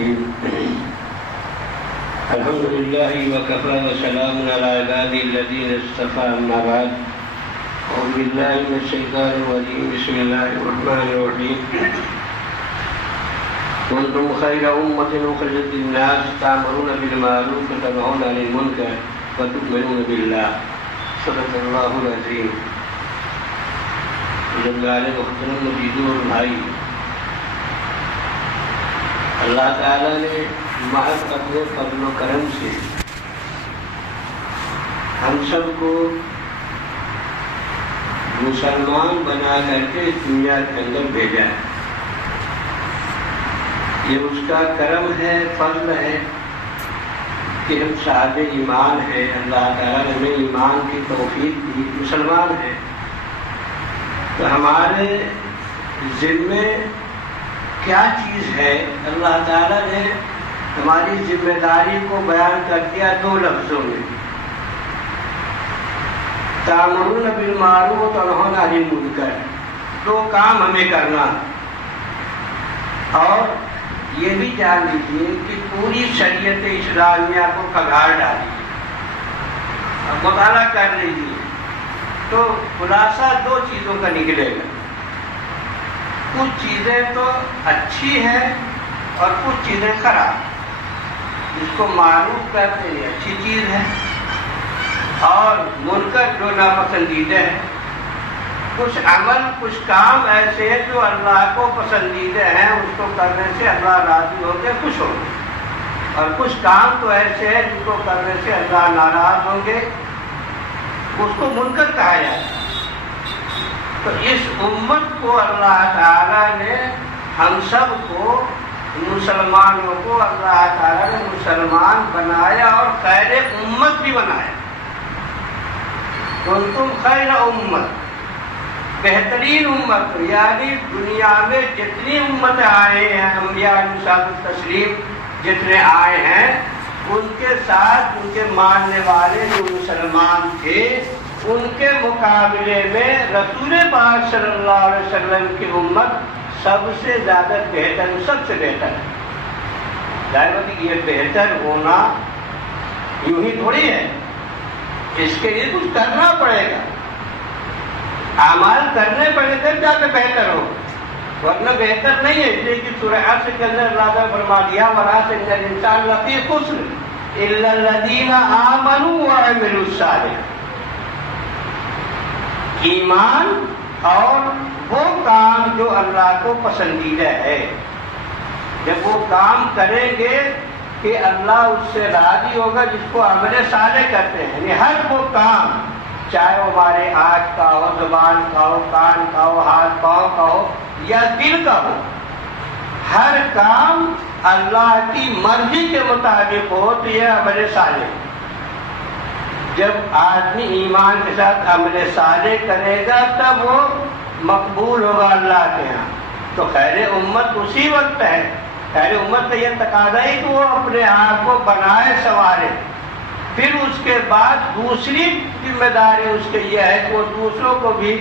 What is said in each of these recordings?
الرحيم الحمد لله وكفى وسلام على عباده الذين اصطفى أما بعد أعوذ بالله من الشيطان الرجيم بسم الله الرحمن الرحيم كنتم خير أمة أخرجت للناس تأمرون بالمعروف وتنهون عن المنكر وتؤمنون بالله صدق الله العظيم. بزرگان محترم مجیدوں اور بھائی، اللہ تعالیٰ نے محض اپنے فضل و کرم سے ہم سب کو مسلمان بنا کر کے اس دنیا کے اندر بھیجا ہے. یہ اس کا کرم ہے، فضل ہے کہ ہم صاحب ایمان ہیں. اللہ تعالیٰ نے ہمیں ایمان کی توفیق دی، مسلمان ہیں. تو ہمارے ذمے کیا چیز ہے؟ اللہ تعالیٰ نے ہماری ذمہ داری کو بیان کر دیا دو لفظوں میں، تأمرون بالمعروف وتنہون عن المنکر. دو کام ہمیں کرنا، اور یہ بھی جان لیجیے کہ پوری شریعت اسلامیہ کو کگاڑ ڈالیے، مطالعہ کر لیجیے تو خلاصہ دو چیزوں کا نکلے گا. کچھ چیزیں تو اچھی ہیں اور کچھ چیزیں خراب. جس کو معروف کرتے ہیں اچھی چیز ہے، اور منکر جو ناپسندیدہ ہے. کچھ عمل، کچھ کام ایسے ہیں جو اللہ کو پسندیدہ ہیں، اس کو کرنے سے اللہ راضی ہو کے خوش ہوں گے، اور کچھ کام تو ایسے ہیں جن کو کرنے سے اللہ ناراض ہوں گے، اس کو منکر کہا جاتا ہے. تو اس امت کو اللہ تعالیٰ نے، ہم سب کو، مسلمانوں کو اللہ تعالیٰ نے مسلمان بنایا اور خیر امت بھی بنایا. کنتم خیر امت، بہترین امت. یعنی دنیا میں جتنی امتیں آئے ہیں، انبیاء علیہ التسلیم جتنے آئے ہیں، ان کے ساتھ ان کے ماننے والے جو مسلمان تھے، ان کے مقابلے میں رسول پاک صلی اللہ علیہ وسلم کی امت سب سے زیادہ بہتر، سب سے بہتر ہے. ظاہر ہے کہ یہ بہتر ہونا یوں ہی تھوڑی ہے، اس کے لیے کچھ کرنا پڑے گا، اعمال کرنے پڑے تب جا کے بہتر ہو، ورنہ بہتر نہیں ہے. اس لیے کہ سورہ عصر کے اندر اللہ تعالیٰ فرما دیا وَالْعَصْرِ إِنَّ الْإِنسَانَ لَفِي خُسْرٍ إِلَّا الَّذِينَ آمَنُوا وَعَمِلُوا الصَّالِحَاتِ. ایمان اور وہ کام جو اللہ کو پسندیدہ ہے، جب وہ کام کریں گے کہ اللہ اس سے راضی ہوگا، جس کو عمل صالح کہتے ہیں. یعنی ہر وہ کام، چاہے وہ ہمارے آنکھ کا ہو، زبان کا ہو، کان کا ہو، ہاتھ پاؤں کا ہو یا دل کا ہو، ہر کام اللہ کی مرضی کے مطابق ہو تو یہ عمل صالح. جب آدمی ایمان کے ساتھ عمل صالح کرے گا تب وہ مقبول ہوگا اللہ کے ہاں. تو خیر امت اسی وقت ہے. خیر امت کا یہ تقاضا ہے کہ وہ اپنے آپ کو بنائے سنوارے. پھر اس کے بعد دوسری ذمہ داری اس کے یہ ہے کہ وہ دوسروں کو بھی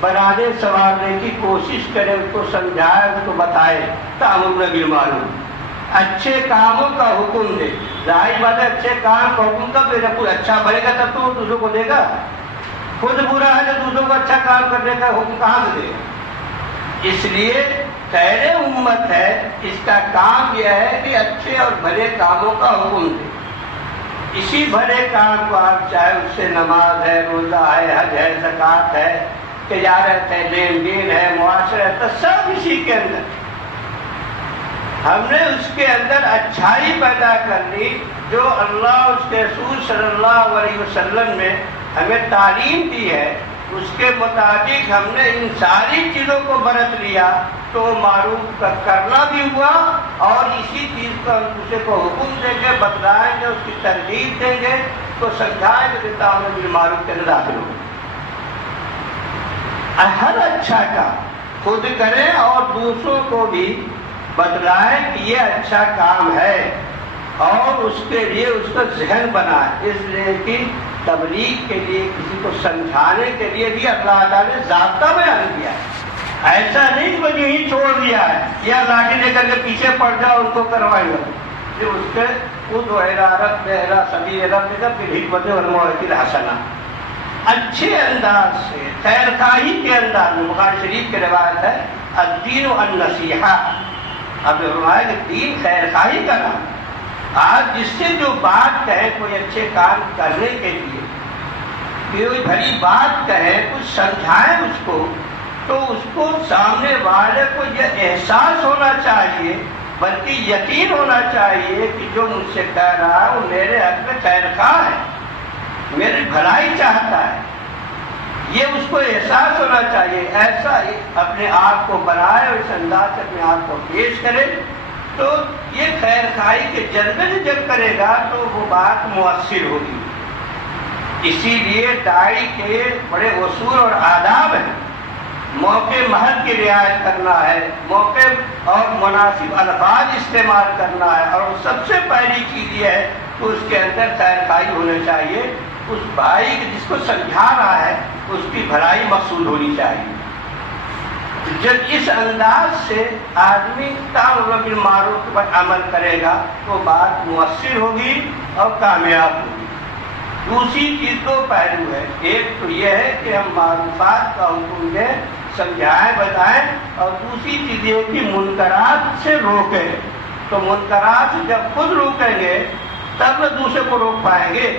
بنانے سنوارنے کی کوشش کرے، اس کو سمجھائے، اس کو بتائے. تأمرون بالمعروف، اچھے کاموں کا حکم دے. ظاہر بات ہے اچھے کام کا حکم کب دے گا؟ کوئی اچھا بنے گا تب تو وہ دوسروں کو دے گا. خود برا ہے تو دوسروں کو اچھا کام کرنے کا حکم کہاں سے دے گا؟ اس لیے خیر امت ہے، اس کا کام یہ ہے کہ اچھے اور بھلے کاموں کا حکم دے. اسی بھلے کام کو آپ چاہے اس سے نماز ہے، روزہ ہے، حج ہے، زکوٰۃ ہے، تجارت ہے، لین دین ہے، معاشرہ ہے، تو سب اسی کے اندر ہم نے اس کے اندر اچھائی پیدا کر لی جو اللہ اس کے رسول صلی اللہ علیہ وسلم نے ہمیں تعلیم دی ہے. اس کے مطابق ہم نے ان ساری چیزوں کو برت لیا تو معروف کا کرنا بھی ہوا، اور اسی چیز کو ہم دوسرے کو حکم دیں گے، بتلائیں گے، اس کی ترغیب دیں گے، تو سمجھائیں گے کہ تأمرون بالمعروف کے اندر داخل ہو. ہر اچھا کام خود کریں اور دوسروں کو بھی بتلائیں کہ یہ اچھا کام ہے، اور اس کے لیے اس کا ذہن بنائیں. اس لیے کہ تبلیغ کے لیے، کسی کو سمجھانے کے لیے بھی اللہ تعالیٰ نے ضابطہ بیان کیا. ایسا نہیں کہ وہ یہیں چھوڑ دیا ہے یا لاٹھی لے کر کے پیچھے پڑ جاؤ ان کو کروائے گا، پھر اس کے خود عرب بحرا سبھی عرب دے گا، پھر حکمت اور موت الحسنہ اچھے انداز سے خیر خواہی کے انداز میں. بخاری شریف کی روایت ہے الدین النصیحہ. اب فرمایا کہ دین خیر خواہی کا نام. آج جس سے جو بات کہے کوئی اچھے کام کرنے کے لیے، کوئی بھلی بات کہے، کچھ سمجھائے اس کو، تو اس کو سامنے والے کو یہ احساس ہونا چاہیے، بلکہ یقین ہونا چاہیے کہ جو مجھ سے کہہ رہا ہے وہ میرے حق میں خیر خواہ ہے، میری بھلائی چاہتا ہے. یہ اس کو احساس ہونا چاہیے. ایسا اپنے آپ کو بنائے اور اس انداز سے اپنے آپ کو پیش کرے تو یہ خیر خواہی کے جذبے سے جب کرے گا تو وہ بات مؤثر ہوگی. اسی لیے داعی کے بڑے اصول اور آداب ہیں. موقع محل کی رعایت کرنا ہے، موقع اور مناسب الفاظ استعمال کرنا ہے، اور سب سے پہلی چیز یہ ہے کہ اس کے اندر خیر خواہی ہونا چاہیے. اس بھائی جس کو سمجھا رہا ہے اس کی بھلائی مقصود ہونی چاہیے. جب اس انداز سے آدمی تامر بالمعروف پر عمل کرے گا تو بات مؤثر ہوگی اور کامیاب ہوگی. دوسری چیز دو پہلو ہے. ایک تو یہ ہے کہ ہم معروفات کا حکم دیں، سمجھائیں، بتائیں، اور دوسری چیز یہ کہ منکرات سے روکیں. تو منکرات سے جب خود روکیں گے تب نہ دوسرے کو روک پائیں گے.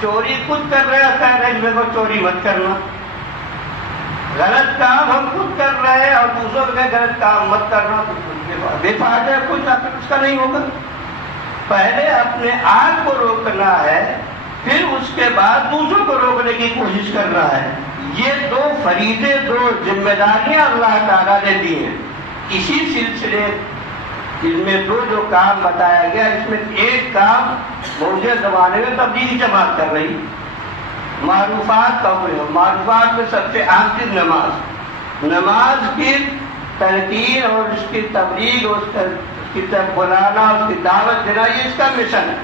چوری خود کر رہے ہیں، اس میں کو چوری مت کرنا. غلط کام ہم خود کر رہے ہیں اور دوسروں کے غلط کام مت کرنا، تو بے فائدہ ہے، کچھ اس کا نہیں ہوگا. پہلے اپنے آپ کو روکنا ہے، پھر اس کے بعد دوسروں کو روکنے کی کوشش کرنا ہے. یہ دو فریضے، دو ذمہ داریاں اللہ تعالیٰ نے دی ہیں. اسی سلسلے ان میں دو جو کام بتایا گیا، اس میں ایک کام موجودہ زمانے میں تبلیغی جماعت کر رہی. معروفات کا ہوئے، معروفات میں سب سے اہم چیز نماز کی تلقین اور اس کی تبلیغ، اس کی طرف بلانا، اس کی دعوت دینا، یہ اس کا مشن ہے.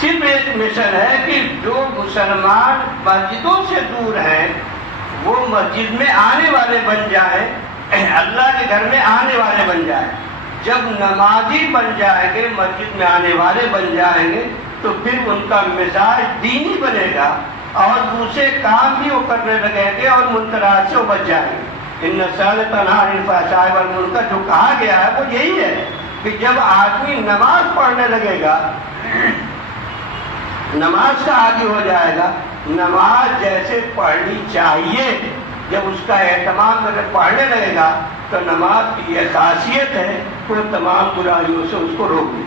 صرف ایک مشن ہے کہ جو مسلمان مسجدوں سے دور ہیں وہ مسجد میں آنے والے بن جائیں، اللہ کے گھر میں آنے والے بن جائیں. جب نمازی بن جائیں گے، مسجد میں آنے والے بن جائیں گے، تو پھر ان کا مزاج دینی بنے گا اور دوسرے کام بھی وہ کرنے لگیں گے اور منکرات سے وہ بچ جائیں گے. ان الصلاۃ تنہی عن الفحشاء والمنکر جو کہا گیا ہے وہ یہی ہے کہ جب آدمی نماز پڑھنے لگے گا، نماز کا عادی ہو جائے گا، نماز جیسے پڑھنی چاہیے جب اس کا اہتمام کر کے پڑھنے لگے گا تو نماز کی یہ خاصیت ہے کہ وہ تمام برائیوں سے اس کو روک دے.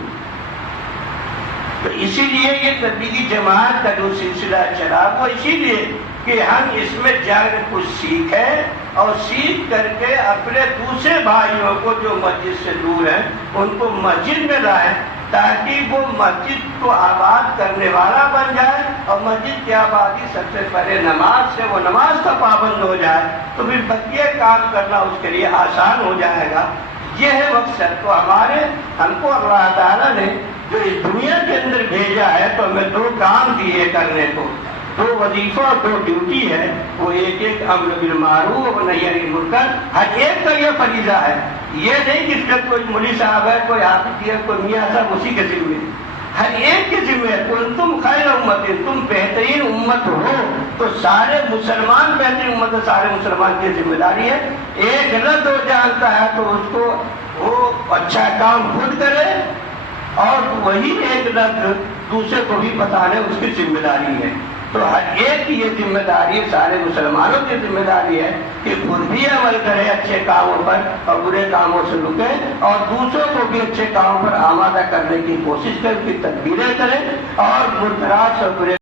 تو اسی لیے یہ تبلیغی جماعت کا جو سلسلہ چلا وہ اسی لیے کہ ہم اس میں جا کر کچھ سیکھیں اور سیکھ کر کے اپنے دوسرے بھائیوں کو جو مسجد سے دور ہیں ان کو مسجد میں لائیں، تاکہ وہ مسجد کو آباد کرنے والا بن جائے. اور مسجد کی آبادی سب سے پہلے نماز سے، وہ نماز کا پابند ہو جائے تو پھر بقیہ کام کرنا اس کے لیے آسان ہو جائے گا. یہ ہے مقصد. تو ہم کو اللہ تعالیٰ نے جو اس دنیا کے اندر بھیجا ہے تو ہمیں دو کام دیے کرنے کو، دو وظیفہ اور دو ڈیوٹی ہے. وہ ایک امر بالمعروف اور نہی عن المنکر، ہر ایک کا یہ فریضہ ہے. یہ نہیں کہ اس کا کوئی مولوی صاحب ہے، کوئی حافظ ہے، کوئی میاں صاحب اسی کے ذمہ. ہر ایک کے ذمہ ہے. کنتم خیر امت، تم بہترین امت ہو تو سارے مسلمان بہترین امت ہے، سارے مسلمان کی ذمہ داری ہے. ایک رد ہو جانتا ہے تو اس کو وہ اچھا کام خود کرے اور وہی ایک رد دوسرے کو بھی بتانے اس کی ذمہ داری ہے. تو ہر ایک کی یہ ذمہ داری ہے، سارے مسلمانوں کی ذمہ داری ہے کہ خود بھی عمل کرے اچھے کاموں پر اور برے کاموں سے رکے، اور دوسروں کو بھی اچھے کاموں پر آمادہ کرنے کی کوشش کرے، کی تدبیریں کرے اور منکرات سے برے